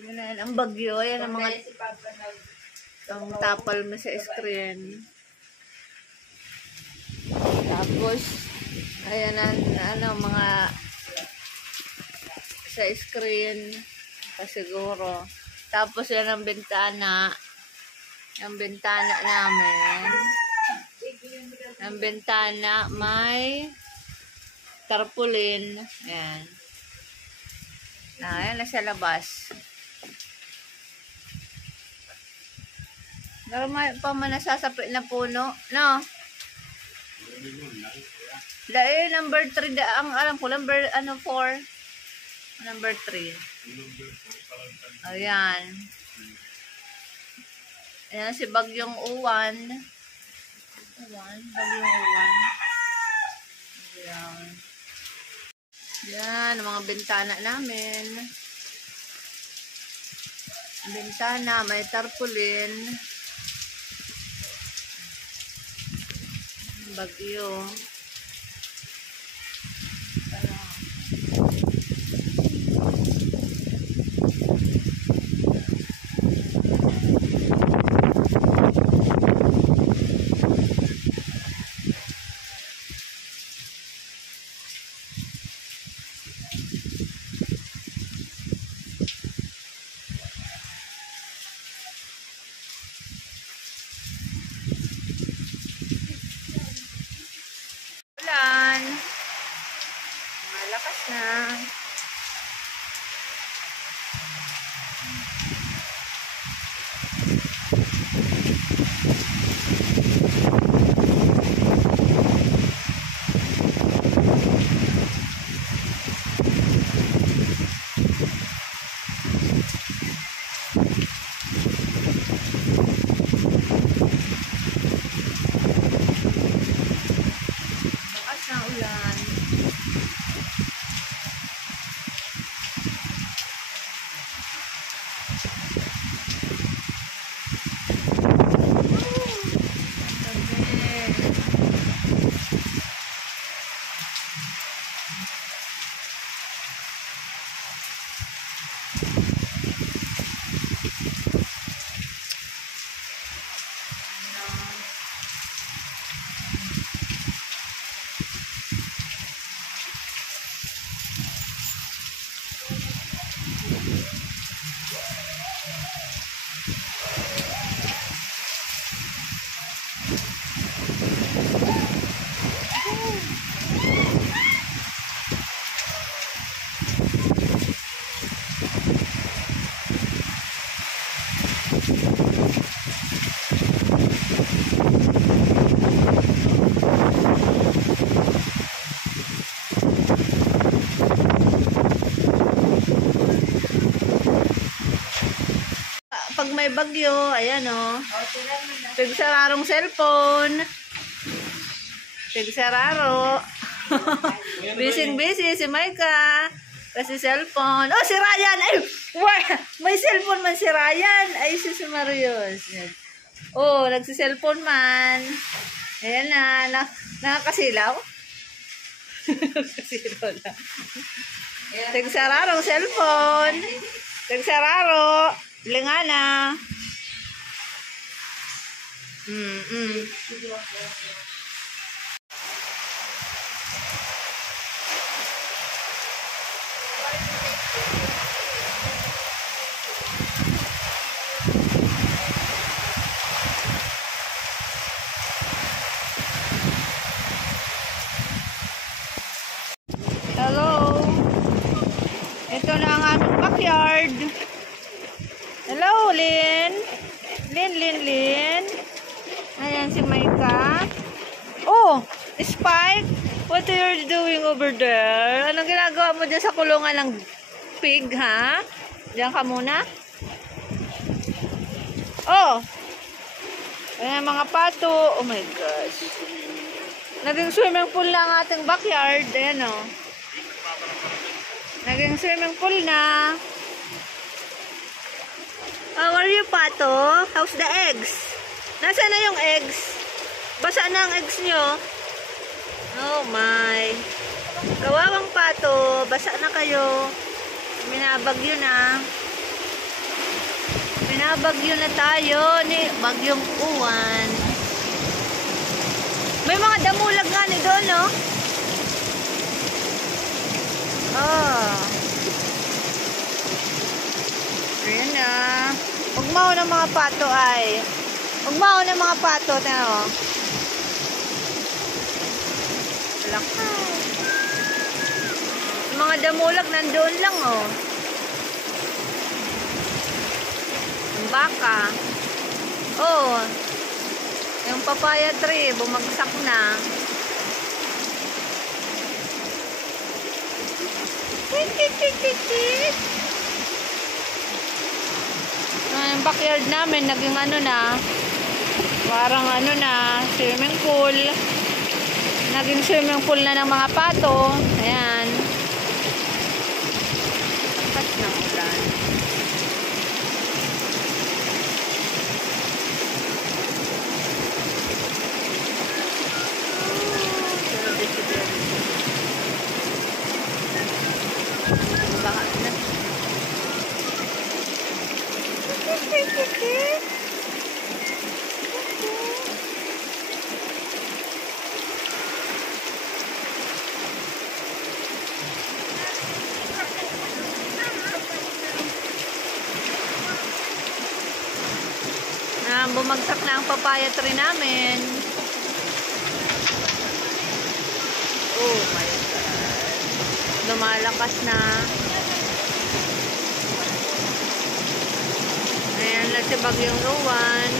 Yan ang bagyo. Ayan ang mga ang tapal mo sa screen. Tapos, ayan ang mga sa screen siguro. Tapos yan ang bintana. Ang bintana namin. Ang bintana may tarpaulin. Ayan. Ayan na sa labas. Normal pa man nasasapi na puno, no? Dahil number 3 ang alam ko, number 4. Number 3. Ayan. Ayan si Bagyong Uwan. Bagyong Uwan. Ayan. Yan, mga bintana namin. Bintana, may tarpaulin. Bagyo. Ulan. Malakas na. Pag may bagyo, ayan o. Tigsararong cellphone. Tigsararo. Busy si Maika. Kasi cellphone. Oh, si Ryan! Ay, may cellphone man si Ryan. Ay, si Marius. Oh, nagsi-cellphone man. Ayan na. Nakakasilaw. Nakakasilaw na. Tigsararong cellphone. Tigsararo. Lingana. Hello. Ito na ang aming backyard. Hello, Lynn. Lynn. Ayan si Maika. Oh, Spike. What are you doing over there? Anong ginagawa mo dyan sa kulungan ng pig, ha? Diyan ka muna. Oh. Ayan mga pato. Oh my gosh. Naging swimming pool na ang ating backyard. Ayan o. Naging swimming pool na. How are you, pato? How's the eggs? Nasaan na yung eggs? Basa na ang eggs nyo. Oh my. Kawawang pato. Basa na kayo. Minabagyo na. Binabagyo na tayo ni Bagyong Uwan. May mga damulag nga ni doon, no? Oh. Ayan na. Ugmao ng mga pato ay. Ugmao ng mga pato. Tano. Lakas. Mga damulag nandoon lang, oh. Ang baka. Oh. Yung papaya tree, bumagsak na. Yung backyard namin, naging ano na, parang ano na, swimming pool. Naging swimming pool na ng mga pato. Ayan. Lakas ng ulan. Baha na. Bumagsak na ang papaya tree namin. Oh my God. Lumalakas na. Ayan lang si Bagyong Uwan.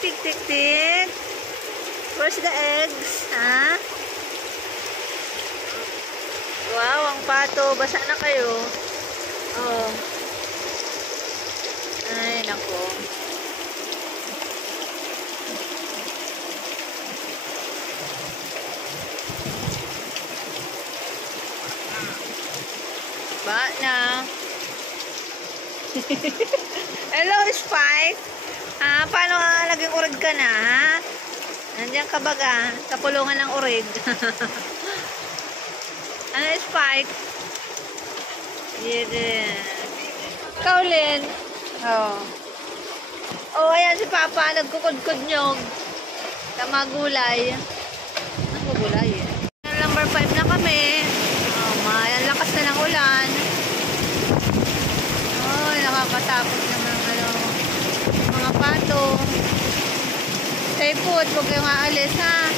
Tik, tik, tik. Where's the eggs? Ha? Wow, ang pato. Basa na kayo. Oh. Ay, nako. Ba na. Hello, Spike. Paano naging urig ka na, ha? Nandiyan ka baga, sa pulungan ng urig. Ano, Spike? Yeah. Kaulin. Oh. Oh, ayan si Papa, nagkukod-kod nyog. Tama gulay. Ano gulay, eh? Number 5 na kami. Oh, mayan lakas na ng ulan. Oh, nakakatakot naman ano. Mga pato. Stay put, huwag kayong aalis, ha?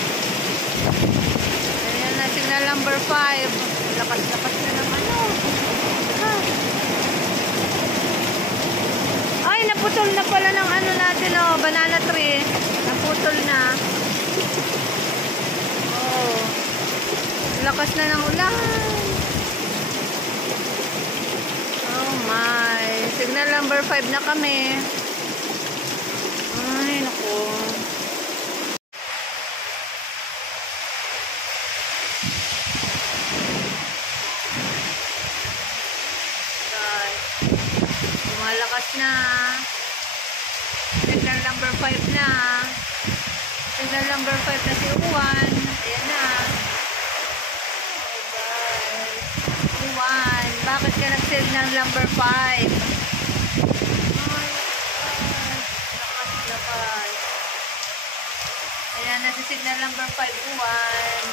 Ayan na, signal number 5. Lakas-lakas na naman, oh. Ha? Ay, naputol na pala ng ano natin, oh, banana tree. Naputol na. Oh. Lakas na ng ulan. Oh my. Signal number 5 na kami. Ay, naku. Lumalakas na. Signal number 5 na. Signal number 5 na si Uwan. Ayan na. Oh, Uwan, bakit ka nag-signal number 5? Ayan, nasa signal number 5, Uwan.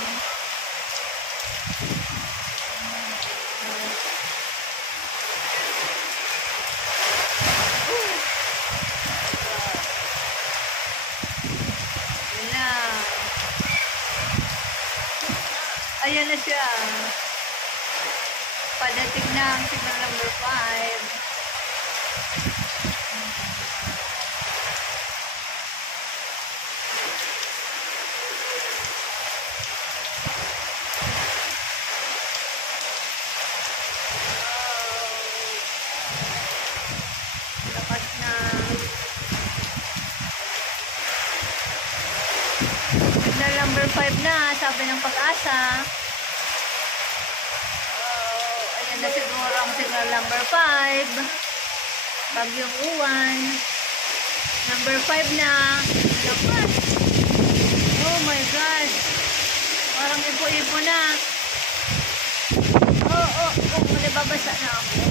Ayan na siya. Padating na ang signal number 5. Lakas na. Signal number 5 na, sabi ng Pag-asa. Ayan na siguro ang signal number 5. Bagyong Uwan. Number 5 na. Lakas. Oh my God. Parang ipo-ipo na. Oh, malibabasa na ako.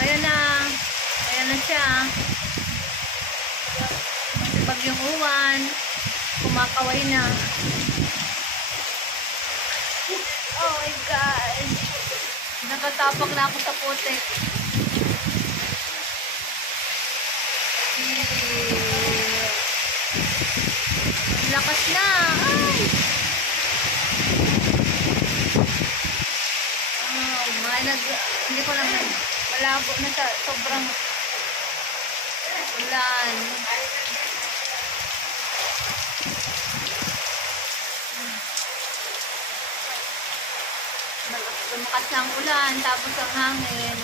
Ayan na. Ayan na siya. Bagyong Uwan. Kumakaway na. Oh my gosh. Nakatapang na ako sa putik. Lakas na. Ay! Oh, hindi ko lang malabo na sa sobrang ulan. Lumakas na ang ulan, tapos ang hangin.